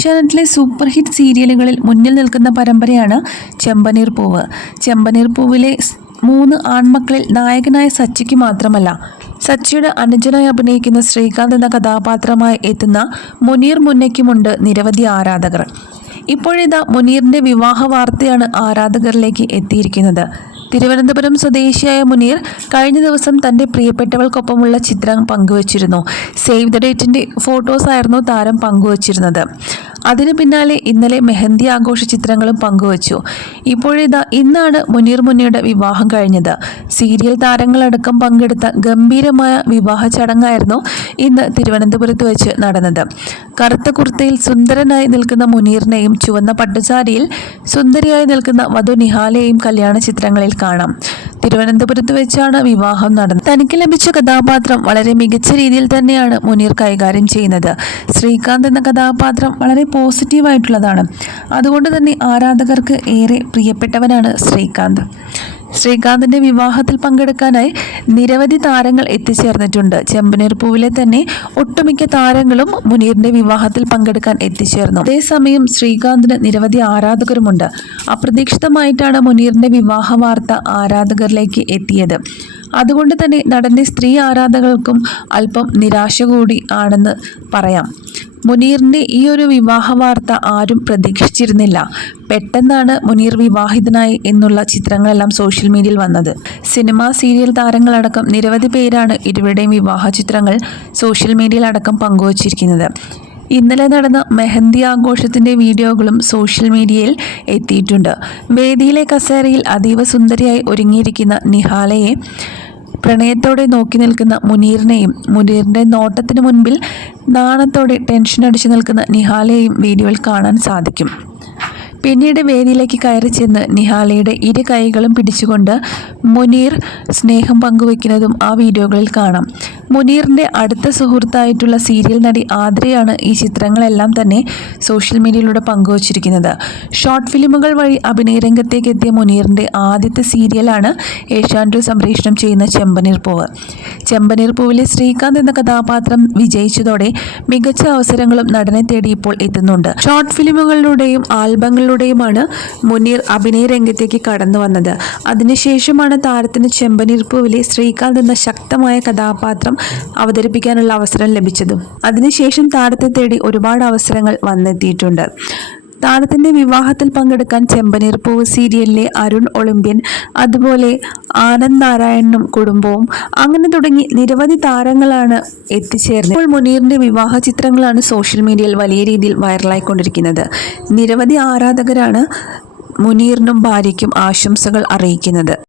ഏഷ്യാനെറ്റിലെ super hit സീരിയലുകളിൽ മുന്നിൽ നിൽക്കുന്ന പരമ്പരയാണ് ചെമ്പനീർ പൂവ്. ചെമ്പനീർ പൂവിലെ മൂന്ന് ആൺമക്കളിൽ നായകനായ സച്ചിക്ക് മാത്രമല്ല സച്ചിയുടെ അനുജനായി അഭിനയിക്കുന്ന ശ്രീകാന്ത് എന്ന കഥാപാത്രമായി എത്തുന്ന മുനീർ മുന്നയ്ക്കുമുണ്ട് നിരവധി ആരാധകർ. ഇപ്പോഴിതാ മുനീറിന്റെ വിവാഹ വാർത്തയാണ് ആരാധകരിലേക്ക് എത്തിയിരിക്കുന്നത്. തിരുവനന്തപുരം സ്വദേശിയായ മുനീർ കഴിഞ്ഞ ദിവസം തന്റെ പ്രിയപ്പെട്ടവൾക്കൊപ്പമുള്ള ചിത്രം പങ്കുവച്ചിരുന്നു. സേവ് ദ ഡേറ്റിന്റെ ഫോട്ടോസായിരുന്നു താരം പങ്കുവച്ചിരുന്നത്. അതിന് പിന്നാലെ ഇന്നലെ മെഹന്തി ആഘോഷ ചിത്രങ്ങളും പങ്കുവച്ചു. ഇപ്പോഴിതാ ഇന്നാണ് മുനീർ മുന്നയുടെ വിവാഹം കഴിഞ്ഞത്. സീരിയൽ താരങ്ങളടക്കം പങ്കെടുത്ത ഗംഭീരമായ വിവാഹ ചടങ്ങായിരുന്നു ഇന്ന് തിരുവനന്തപുരത്ത് വെച്ച് നടന്നത്. കറുത്ത കുർത്തയിൽ സുന്ദരനായി നിൽക്കുന്ന മുനീറിനെയും ചുവന്ന പട്ടുസാരിയിൽ സുന്ദരിയായി നിൽക്കുന്ന വധു നിഹാലയെയും കല്യാണ ചിത്രങ്ങളിൽ കാണാം. തിരുവനന്തപുരത്ത് വെച്ചാണ് വിവാഹം നടന്നത്. തനിക്ക് ലഭിച്ച കഥാപാത്രം വളരെ മികച്ച രീതിയിൽ തന്നെയാണ് മുനീർ കൈകാര്യം ചെയ്യുന്നത്. ശ്രീകാന്ത് എന്ന കഥാപാത്രം വളരെ പോസിറ്റീവായിട്ടുള്ളതാണ് അതുകൊണ്ട് തന്നെ ആരാധകർക്ക് ഏറെ പ്രിയപ്പെട്ടവനാണ് ശ്രീകാന്ത്. ശ്രീകാന്തിന്റെ വിവാഹത്തിൽ പങ്കെടുക്കാനായി നിരവധി താരങ്ങൾ എത്തിച്ചേർന്നിട്ടുണ്ട്. ചെമ്പനീർ പൂവിലെ തന്നെ ഒട്ടുമിക്ക താരങ്ങളും മുനീറിന്റെ വിവാഹത്തിൽ പങ്കെടുക്കാൻ എത്തിച്ചേർന്നു. അതേസമയം ശ്രീകാന്തിന് നിരവധി ആരാധകരുമുണ്ട്. അപ്രതീക്ഷിതമായിട്ടാണ് മുനീറിന്റെ വിവാഹ വാർത്ത ആരാധകരിലേക്ക് എത്തിയത്. അതുകൊണ്ട് തന്നെ നടന്റെ സ്ത്രീ ആരാധകർക്കും അല്പം നിരാശ കൂടി ആണെന്ന് പറയാം. മുനീറിന്റെ ഈ ഒരു വിവാഹ വാർത്ത ആരും പ്രതീക്ഷിച്ചിരുന്നില്ല. പെട്ടെന്നാണ് മുനീർ വിവാഹിതനായി എന്നുള്ള ചിത്രങ്ങളെല്ലാം സോഷ്യൽ മീഡിയയിൽ വന്നത്. സിനിമ സീരിയൽ താരങ്ങളടക്കം നിരവധി പേരാണ് ഇരുവരുടെയും വിവാഹ ചിത്രങ്ങൾ സോഷ്യൽ മീഡിയയിൽ അടക്കം പങ്കുവച്ചിരിക്കുന്നത്. ഇന്നലെ നടന്ന മെഹന്തി ആഘോഷത്തിന്റെ വീഡിയോകളും സോഷ്യൽ മീഡിയയിൽ എത്തിയിട്ടുണ്ട്. വേദിയിലെ കസേരയിൽ അതീവ സുന്ദരിയായി ഒരുങ്ങിയിരിക്കുന്ന നിഹാലയെ പ്രണയത്തോടെ നോക്കി നിൽക്കുന്ന മുനീറിനെയും മുനീറിന്റെ നോട്ടത്തിന് മുൻപിൽ നാണത്തോടെ ടെൻഷൻ അടിച്ചു നിൽക്കുന്ന നിഹാലയെയും വീഡിയോയിൽ കാണാൻ സാധിക്കും. പിന്നീട് വേദിയിലേക്ക് കയറി ചെന്ന് നിഹാലയുടെ ഇരു കൈകളും പിടിച്ചുകൊണ്ട് മുനീർ സ്നേഹം പങ്കുവയ്ക്കുന്നതും ആ വീഡിയോകളിൽ കാണാം. മുനീറിന്റെ അടുത്ത സുഹൃത്തായിട്ടുള്ള സീരിയൽ നടി ആദ്രയാണ് ഈ ചിത്രങ്ങളെല്ലാം തന്നെ സോഷ്യൽ മീഡിയയിലൂടെ പങ്കുവച്ചിരിക്കുന്നത്. ഷോർട്ട് ഫിലിമുകൾ വഴി അഭിനയ രംഗത്തേക്ക് എത്തിയ മുനീറിന്റെ ആദ്യത്തെ സീരിയലാണ് ഏഷ്യാനെറ്റിൽ സംപ്രേഷണം ചെയ്യുന്ന ചെമ്പനീർ പൂവ്. ചെമ്പനീർ പൂവിലെ ശ്രീകാന്ത് എന്ന കഥാപാത്രം വിജയിച്ചതോടെ മികച്ച അവസരങ്ങളും നടനെ തേടി ഇപ്പോൾ എത്തുന്നുണ്ട്. ഷോർട്ട് ഫിലിമുകളിലൂടെയും ആൽബങ്ങളിലൂടെയുമാണ് മുനീർ അഭിനയ രംഗത്തേക്ക് കടന്നു വന്നത്. അതിനുശേഷമാണ് താരത്തിന് ചെമ്പനീർ പൂവിലെ ശ്രീകാന്ത് എന്ന ശക്തമായ കഥാപാത്രം അവതരിപ്പിക്കാനുള്ള അവസരം ലഭിച്ചതും. അതിനുശേഷം താരത്തെ തേടി ഒരുപാട് അവസരങ്ങൾ വന്നെത്തിയിട്ടുണ്ട്. താരത്തിന്റെ വിവാഹത്തിൽ പങ്കെടുക്കാൻ ചെമ്പനീർ പൂവ് സീരിയലിലെ അരുൺ ഒളിമ്പ്യൻ അതുപോലെ ആനന്ദ് നാരായണനും കുടുംബവും അങ്ങനെ തുടങ്ങി നിരവധി താരങ്ങളാണ് എത്തിച്ചേർന്നത്. ഇപ്പോൾ മുനീറിന്റെ വിവാഹ ചിത്രങ്ങളാണ് സോഷ്യൽ മീഡിയയിൽ വലിയ രീതിയിൽ വൈറലായിക്കൊണ്ടിരിക്കുന്നത്. നിരവധി ആരാധകരാണ് മുനീറിനും ഭാര്യയ്ക്കും ആശംസകൾ അറിയിക്കുന്നത്.